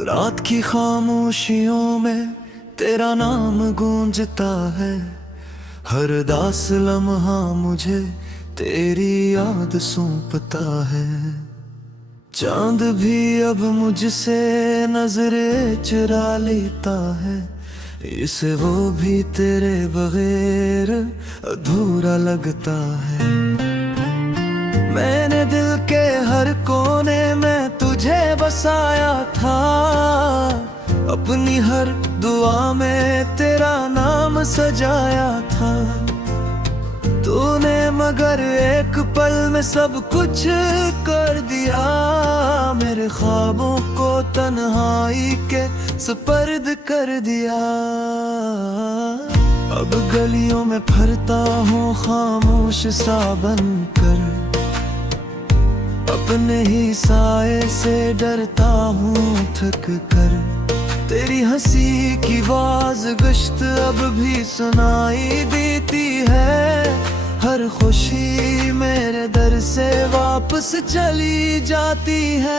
रात की खामोशियों में तेरा नाम गूंजता है। हर दास लम्हा मुझे तेरी याद सौंपता है। चांद भी अब मुझसे नजरें चुरा लेता है। इसे वो भी तेरे बगैर अधूरा लगता है। मैंने दिल के हर कोने में तुझे बसाया था। अपनी हर दुआ में तेरा नाम सजाया था। तूने मगर एक पल में सब कुछ कर दिया। मेरे ख्वाबों को तन्हाई के सुपर्द कर दिया। अब गलियों में फिरता हूँ खामोश सा बनकर। अपने ही साए से डरता हूँ थक कर। तेरी हंसी की बाज गश्त अब भी सुनाई देती है। हर खुशी मेरे दर से वापस चली जाती है।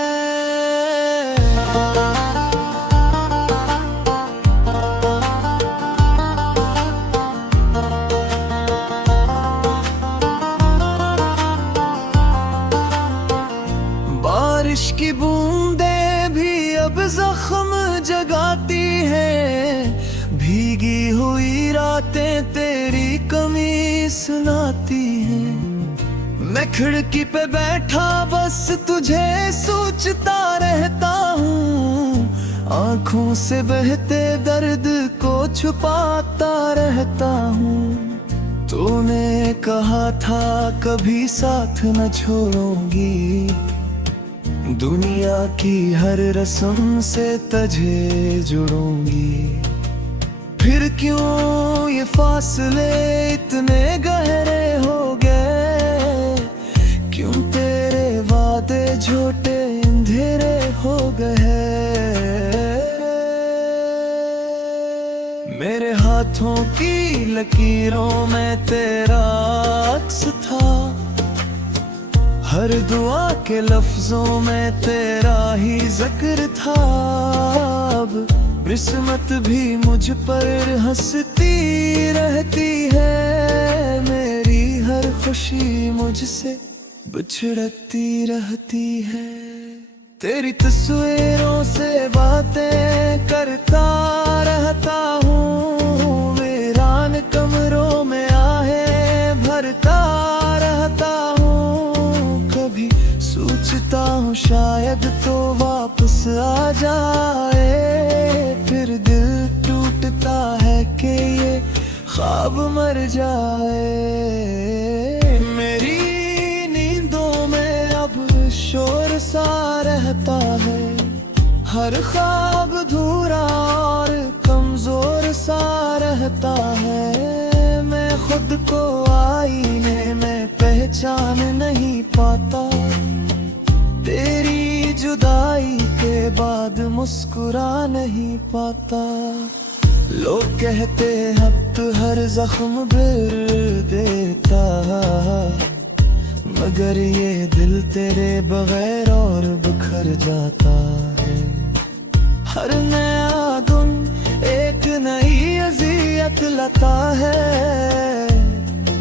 बारिश की बूंदें भी अब जख्म जगाती हैं। भीगी हुई रातें तेरी कमी सुनाती हैं। मैं खिड़की पे बैठा बस तुझे सोचता रहता हूँ। आँखों से बहते दर्द को छुपाता रहता हूँ। तूने कहा था कभी साथ न छोड़ूंगी। दुनिया की हर रस्म से तुझे जुड़ूंगी। फिर क्यों ये फासले इतने गहरे हो गए। क्यों तेरे वादे झूठे अंधेरे हो गए। मेरे हाथों की लकीरों में तेरा अक्स था। हर दुआ के लफ्जों में तेरा ही जिक्र था। अब किस्मत भी मुझ पर हंसती रहती है। मेरी हर खुशी मुझसे बिछड़ती रहती है। तेरी तस्वीरों से बातें करता रहता हूँ। वीरान कमरों में आहें भरता रहता हूँ। कभी सोचता हूँ शायद तो वापस आ जाए। फिर दिल टूटता है कि ये ख्वाब मर जाए। मेरी नींदों में अब शोर सा रहता है। हर ख्वाब अधूरा और कमजोर सा रहता है। मैं खुद को आईने में पहचान नहीं पाता। तेरी जुदाई के बाद मुस्कुरा नहीं पाता। लोग कहते अब तू हर जख्म भर देता। मगर ये दिल तेरे बगैर और बिखर जाता है। हर नया दिन एक नई अज़ियत लाता है।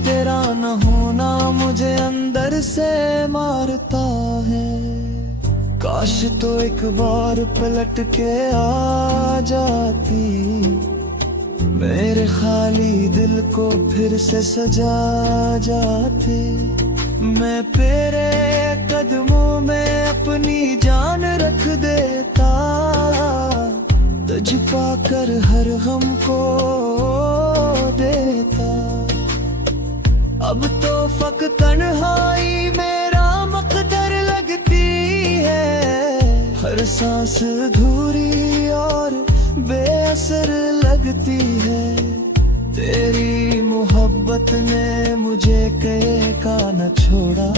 तेरा न होना मुझे अंदर से मारता है। काश तो एक बार पलट के आ जाती। मेरे खाली दिल को फिर से सजा जाती। मैं तेरे कदमों में अपनी जान रख देता। तुझ पाकर हर गम को देता। अब तो फक तन्हाई मेरा मकदर लगती है। हर सांस अधूरी और बेअसर लगती है। तेरी मोहब्बत ने मुझे कहीं का न छोड़ा।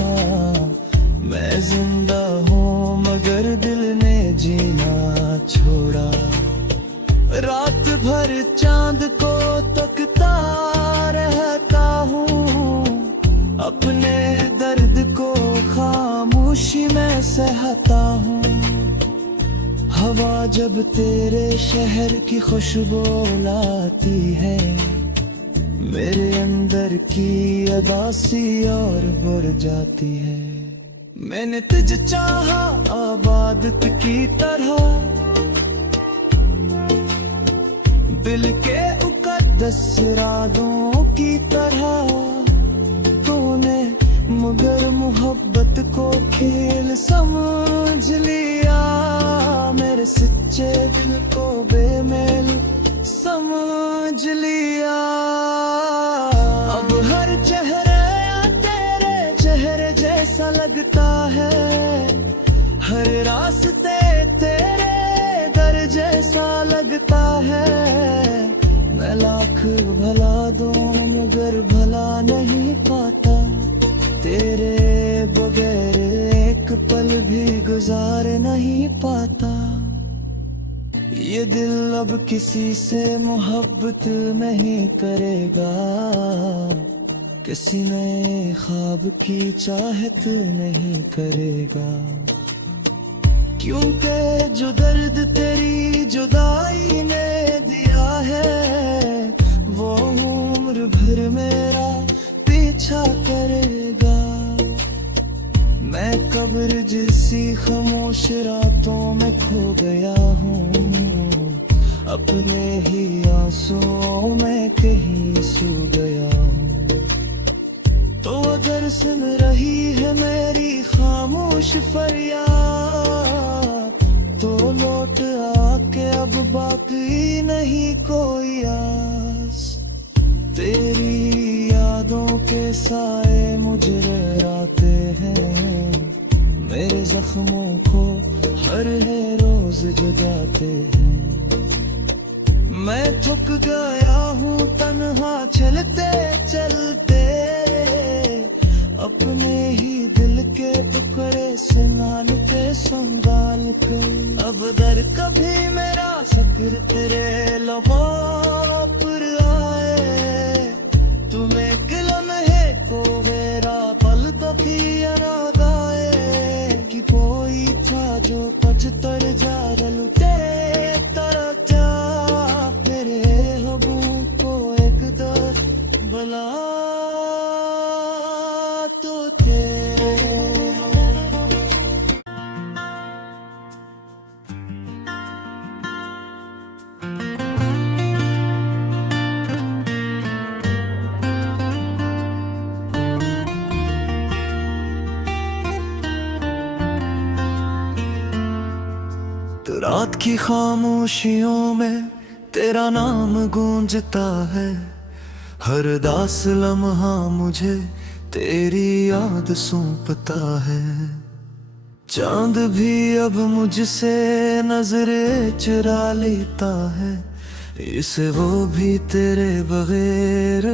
मैं जिंदा हूँ मगर दिल ने जीना छोड़ा। रात भर चांद को तकता रहता हूँ। अपने दर्द को खामोशी में सहता हूँ। हवा जब तेरे शहर की खुशबू लाती है, मेरे अंदर की अदासी और बढ़ जाती है। मैंने तुझ चाहा आबादत की तरह, दिल के मुकद्दस इरादों की तरह। तूने मगर मोहब्बत को खेल समझ लिया, मेरे सच्चे दिल को बेमेल समझ लिया। अब हर चेहरा तेरे चेहरे जैसा लगता है, हर रास्ते तेरे दर जैसा लगता है। मैं लाख भला दूं मगर भला नहीं पाता, तेरे बगैर एक पल भी गुजार नहीं पाता। ये दिल अब किसी से मोहब्बत नहीं करेगा, किसी नए ख्वाब की चाहत नहीं करेगा। क्योंकि जो दर्द तेरी जुदाई ने दिया है, वो उम्र भर मेरा पीछा करेगा। मैं कब्र जैसी खामोश रातों में खो गया हूँ, अपने ही आंसुओं में कहीं सो गया हूँ। तो अगर सुन रही है मेरी खामोश फरियाद, तो लौट आके अब बाकी नहीं कोई आस। तेरी यादों के साए मुझे डराते हैं, मेरे जख्मों को हर है रोज जगाते हैं। मैं थक गया हूँ तन्हा चलते चलते, अपने ही दिल के टुकड़े से नाल पे संभाल कर। अब दर कभी मेरा सफर तेरे लबों पर आए, तुम एक लम्हे को मेरा पल कभी याद आए। कि कोई था जो पचतर जा लुटे तरह जा, मेरे हबू को एक दर बला तो थे। तो रात की खामोशियों में तेरा नाम गूंजता है, हर दास लम्हा मुझे तेरी याद सौंपता है। चांद भी अब मुझसे नजरें चुरा लेता है, इसे वो भी तेरे बगैर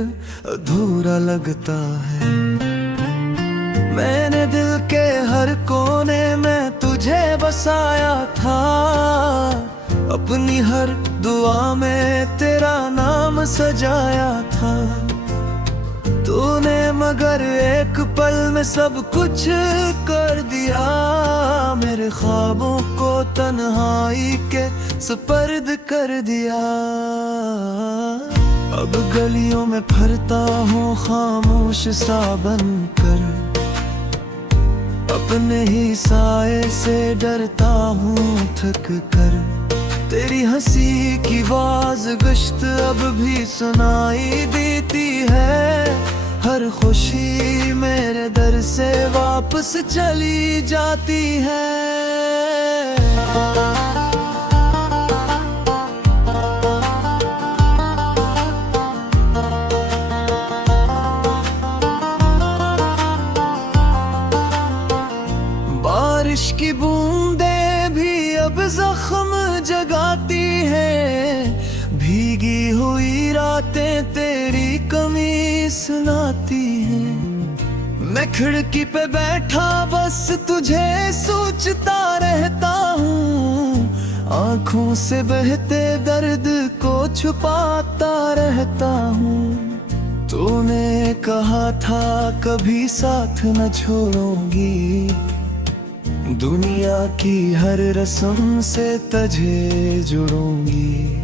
अधूरा लगता है। मैंने दिल के हर कोने में तुझे बसाया था, अपनी हर दुआ में तेरा नाम सजाया था। तूने मगर एक पल में सब कुछ कर दिया, मेरे ख्वाबों को तन्हाई के सुपर्द कर दिया। अब गलियों में फिरता हूँ खामोश सा बनकर, अपने ही साए से डरता हूँ थक कर। तेरी हंसी की आवाज़ गश्त अब भी सुनाई देती है, हर खुशी मेरे दर से वापस चली जाती है। बारिश की बूंदें भी अब जख्म जगाती हैं, भीगी हुई रातें तेरी कमी सुनाती हैं। मैं खिड़की पे बैठा बस तुझे सोचता रहता हूँ, आँखों से बहते दर्द को छुपाता रहता हूँ। तूने कहा था कभी साथ न छोड़ूंगी, दुनिया की हर रस्म से तुझे जुड़ूंगी।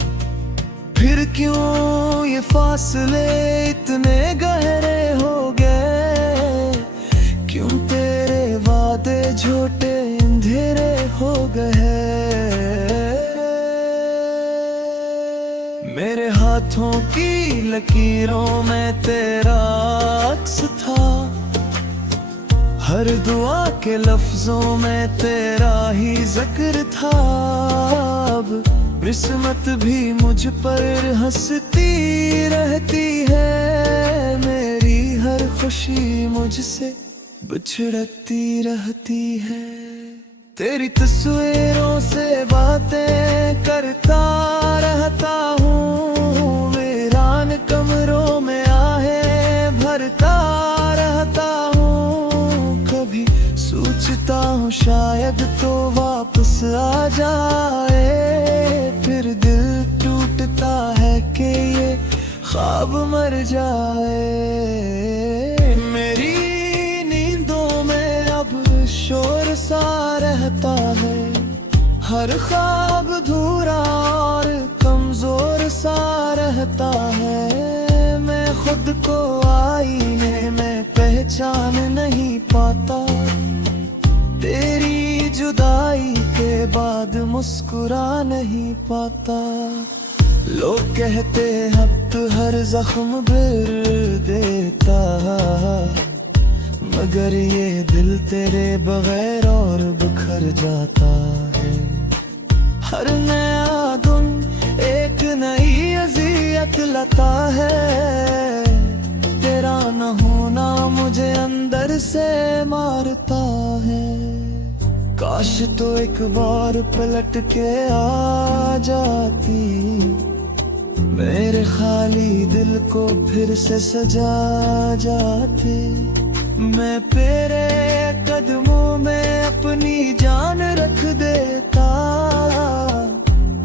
फिर क्यों ये फासले इतने गहरे हो गए, क्यों तेरे वादे झूठे अंधेरे हो गए। मेरे हाथों की लकीरों में तेरा अक्स था, हर दुआ के लफ्जों में तेरा ही जिक्र था। अब किस्मत भी मुझ पर हंसती रहती है, मेरी हर खुशी मुझसे बिछड़ती रहती है। तेरी तस्वीरों से बातें करता रहता हूँ, वीरान कमरों में आहें भरता रहता हूँ। कभी सोचता हूँ शायद तो वापस आ जाए, फिर दिल टूटता है कि ये ख्वाब मर जाए। मेरी नींदों में अब शोर सा रहता है, हर ख्वाब अधूरा और कमजोर सा रहता है। मैं खुद को आईने में पहचान नहीं पाता, तेरी जुदाई के बाद मुस्कुरा नहीं पाता। लोग कहते वक्त हर जख्म भर देता, मगर ये दिल तेरे बगैर और बिखर जाता है। हर नया दिन एक नई अज़ियत लाता है, तेरा न होना मुझे अंदर से मारता है। काश तो एक बार पलट के आ जाती, मेरे खाली दिल को फिर से सजा जाती। मैं तेरे कदमों में अपनी जान रख देता,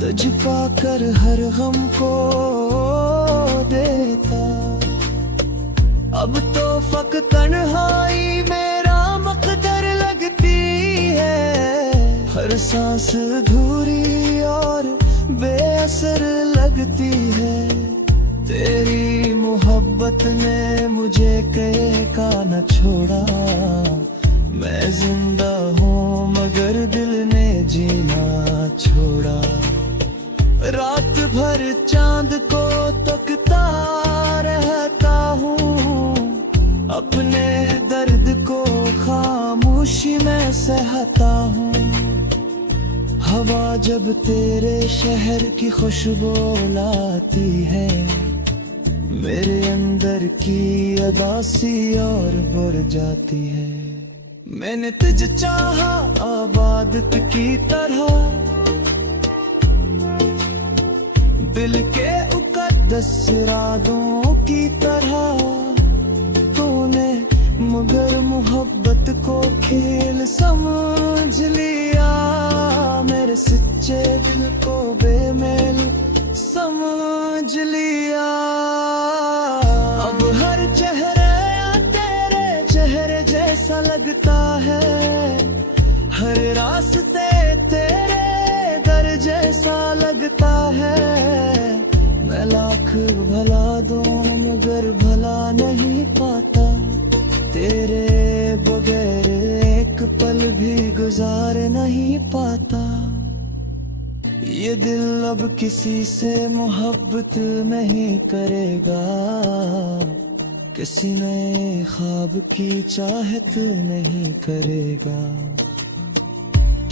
तुझ पाकर हर गम को देता। अब तो फक तन्हाई मेरा मकदर लगती है, हर सांस अधूरी और बेअसर लगती है। तेरी मोहब्बत ने मुझे कहीं का न छोड़ा, मैं जिंदा हूँ मगर दिल ने जीना छोड़ा। रात भर चांद को तकता रहता हूँ, अपने दर्द को खामोशी में सहता हूँ। हवा जब तेरे शहर की खुशबू लाती है, मेरे अंदर की अदासी और बढ़ जाती है। मैंने तुझे चाहा आबादत की तरह, दिल के मुकद्दस इरादों की तरह। तूने मगर मोहब्बत को खेल समझ लिया, मेरे सच्चे दिल को बेमेल समझ लिया। अब हर चेहरा तेरे चेहरे जैसा लगता है, हर रास्ते तेरे दर जैसा लगता है। मैं लाख भला दूं मगर भला नहीं पाता, तेरे बगैर एक पल भी गुजार नहीं पाता। ये दिल अब किसी से मोहब्बत नहीं करेगा, किसी नए ख्वाब की चाहत नहीं करेगा।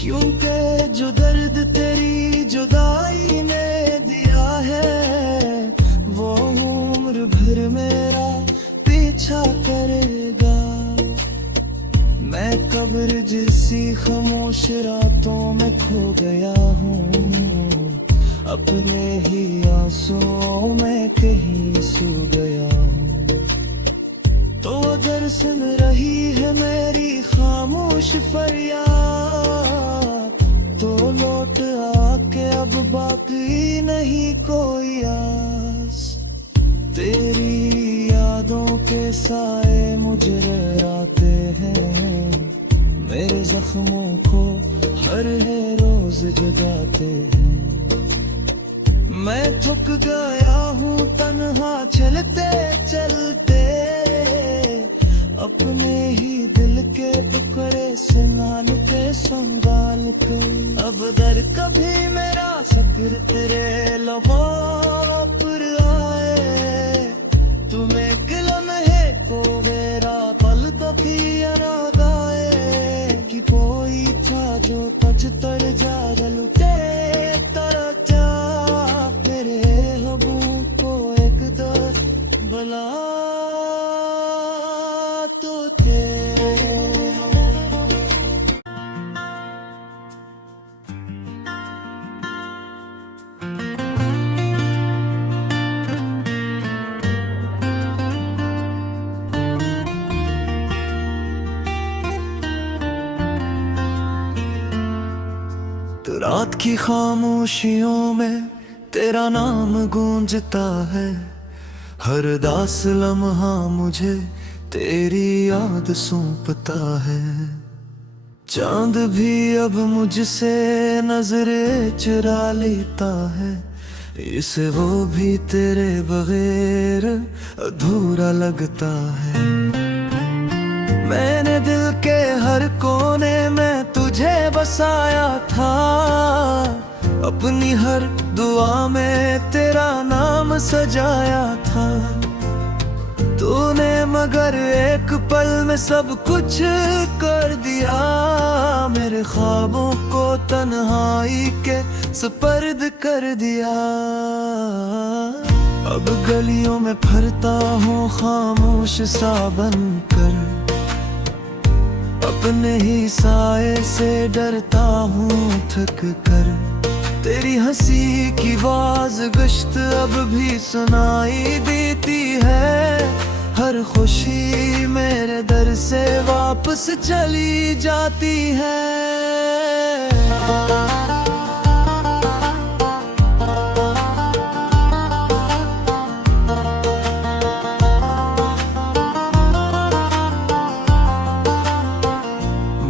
क्योंकि जो दर्द तेरी जुदाई ने दिया है, वो उम्र भर मेरा पीछा करेगा। मैं कब्र जैसी खामोश रातों में खो गया हूँ, अपने ही आंसुओं में कहीं सो गया हूँ। तो अगर सुन रही है मेरी खामोश फरियाद, तो लौट आके अब बाकी नहीं कोई आस। तेरी यादों के साए मुझे डराते हैं, मेरे जख्मों को हर है रोज जगाते हैं। मैं थक गया हूँ तन्हा चलते चलते, अपने ही दिल के टुकड़े संगाल के संगाल के। अब दर कभी मेरा सकर तेरे लबों पर आए, तुम एक लम्हे को मेरा पल तो भी याद आए कि कोई था जो तुझ तर जा लुटे तरह जा। तेरे हबू को एक दर बला तो थे। तो रात की खामोशियों में तेरा नाम गूंजता है, हर दास लम्हा मुझे तेरी याद सौंपता है। चांद भी अब मुझसे नजरें चुरा लेता है, इसे वो भी तेरे बगैर अधूरा लगता है। मैंने दिल के हर कोने में तुझे बसाया था, अपनी हर दुआ में तेरा नाम सजाया था। तूने मगर एक पल में सब कुछ कर दिया, मेरे ख्वाबों को तन्हाई के सुपर्द कर दिया। अब गलियों में फिरता हूँ खामोश सा बनकर, अपने ही साए से डरता हूँ थक कर। तेरी हंसी की आवाज़ गश्त अब भी सुनाई देती है, हर खुशी मेरे दर से वापस चली जाती है।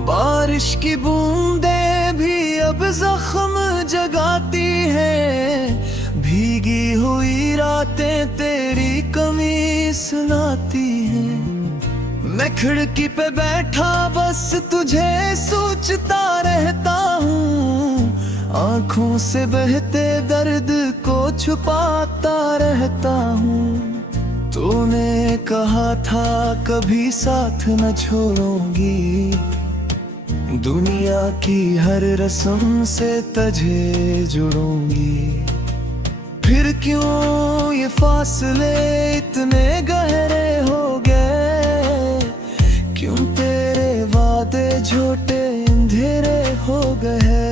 बारिश की बूंदें भी अब जख्म जगाती हैं, भीगी हुई रातें तेरी कमी सुनाती हैं। मैं खिड़की पे बैठा बस तुझे सोचता रहता हूँ, आँखों से बहते दर्द को छुपाता रहता हूँ। तूने कहा था कभी साथ न छोड़ूंगी, दुनिया की हर रस्म से तुझे जुड़ूंगी। फिर क्यों ये फासले इतने गहरे हो गए, क्यों तेरे वादे झूठे अंधेरे हो गए।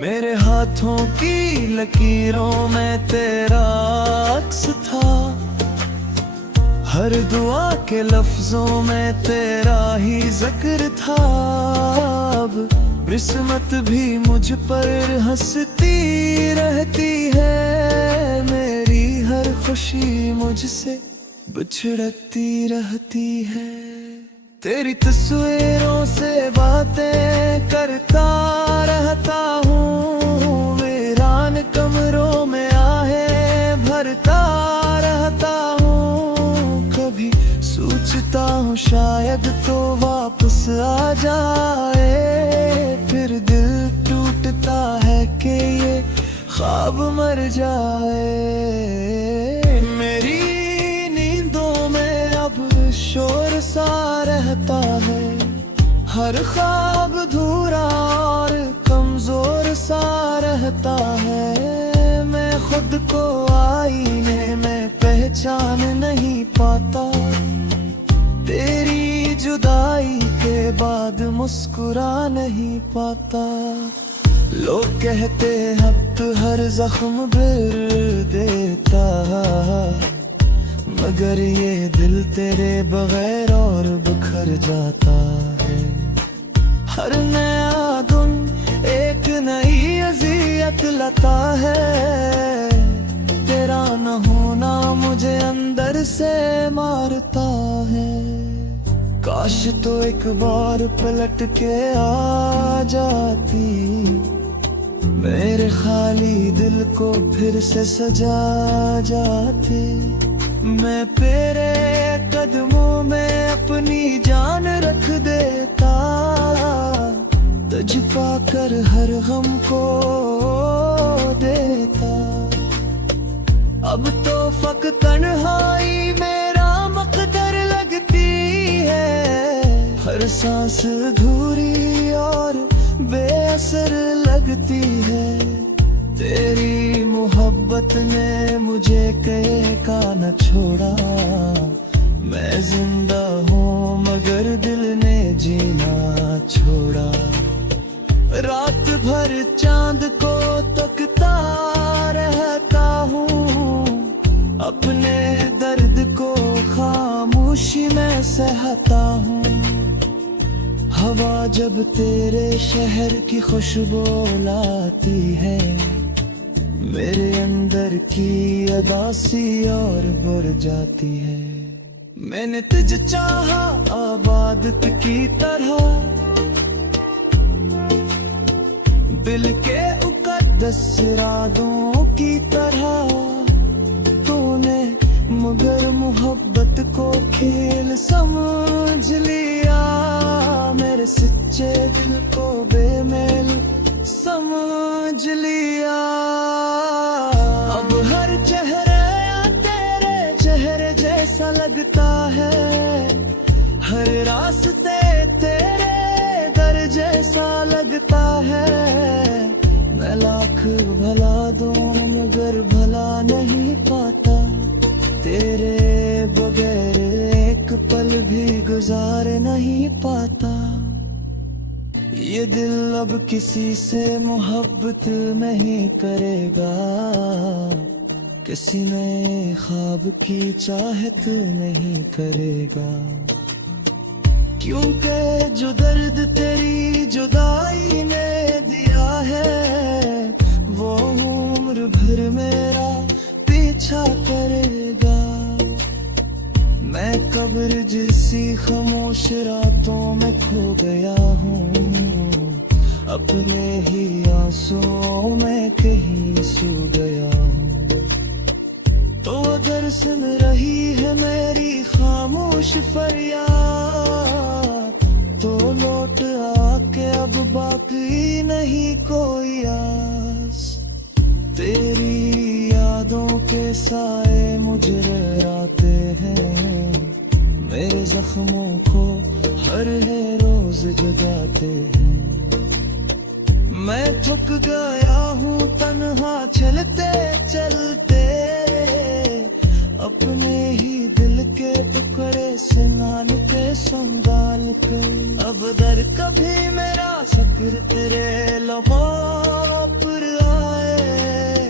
मेरे हाथों की लकीरों में तेरा अक्स था, हर दुआ के लफ्जों में तेरा ही जिक्र था। अब किस्मत भी मुझ पर हंसती रहती है, मेरी हर खुशी मुझसे बिछड़ती रहती है। तेरी तस्वीरों से बातें करता रहता हूँ, वीरान कमरों में आहें भरता रहता हूँ। कभी सोचता हूँ शायद तो वापस आ जाए, फिर दिल टूटता है कि ये ख्वाब मर जाए। मेरी नींदों में अब शोर सा रहता है, हर ख्वाब अधूरा और कमजोर सा रहता है। मैं खुद को आईने में पहचान नहीं पाता, तेरी जुदाई के बाद मुस्कुरा नहीं पाता। लोग कहते वक्त हर जख्म भर देता, मगर ये दिल तेरे बगैर और बिखर जाता है। हर नया दिन एक नई अज़ियत लाता है, तेरा न होना मुझे अंदर से मारता है। काश तो एक बार पलट के आ जाती, मेरे खाली दिल को फिर से सजा जाती। मैं तेरे कदमों में अपनी जान रख देता, तुझ पाकर हर गम को देता। अब तो फक तन्हाई मेरा मकदर लगती है, हर सांस अधूरी और बेअसर लगती है। तेरी मोहब्बत ने मुझे कहीं का न छोड़ा, मैं जिंदा हूँ मगर दिल ने जीना छोड़ा। रात भर चांद को तकता रहता हूँ, अपने दर्द को खामोशी में सहता हूँ। हवा जब तेरे शहर की खुशबू लाती है, मेरे अंदर की अदासी और बढ़ जाती है। मैंने तुझ चाहा आबादत की तरह, दिल के मुकद्दस इरादों की तरह। तूने मगर मोहब्बत को खेल समझ लिया, मेरे सच्चे दिल को बेमेल समझ लिया। अब हर चेहरा तेरे चेहरे जैसा लगता है, हर रास्ते तेरे दर जैसा लगता है। मैं लाख भला दूं मगर भला नहीं पाता, तेरे बगैर एक पल भी गुजार नहीं पाता। ये दिल अब किसी से मोहब्बत नहीं करेगा, किसी नए ख्वाब की चाहत नहीं करेगा। क्योंकि जो दर्द तेरी जुदाई ने दिया है, वो उम्र भर मेरा पीछा करेगा। मैं कब्र जैसी खामोश रातों में खो गया हूँ, अपने ही आंसुओं में कहीं सो गया हूँ। तो अगर सुन रही है मेरी खामोश फरियाद, तो लौट आके अब बाकी नहीं कोई आस। तेरी यादों के साए मुझे डराते हैं, मेरे जख्मों को हर रोज जगाते हैं। मैं थक गया हूँ तन्हा चलते चलते, अपने ही दिल के टुकड़े से नान के संभाल के। अब दर कभी मेरा सफर तेरे लबों पर आए,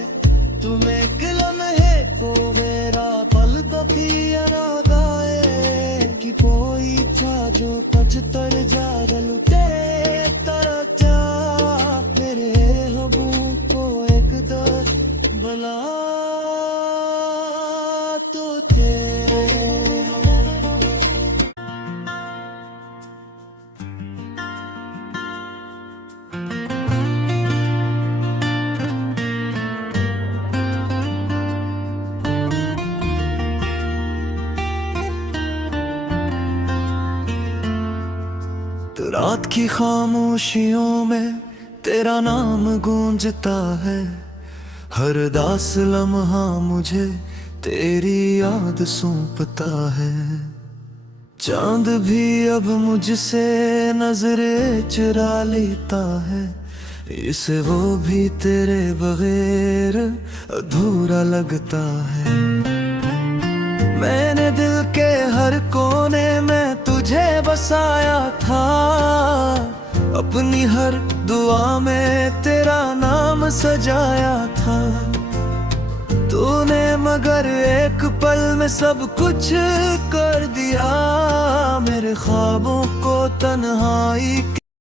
तुम एक लम्हे को मेरा पल कभी याद आए। कि कोई था जो तज तर जा रलुटे तरह जा, मेरे हबू को एक दर बला तो थे। तो रात की खामोशियों में तेरा नाम गूंजता है, हर दास लम्हा मुझे तेरी याद सौंपता है। चांद भी अब मुझसे नजरें चुरा लेता है, इसे वो भी तेरे बगैर अधूरा लगता है। मैंने दिल के हर कोने में तुझे बसाया था, अपनी हर दुआ में तेरा नाम सजाया था। तूने मगर एक पल में सब कुछ कर दिया, मेरे ख्वाबों को तन्हाई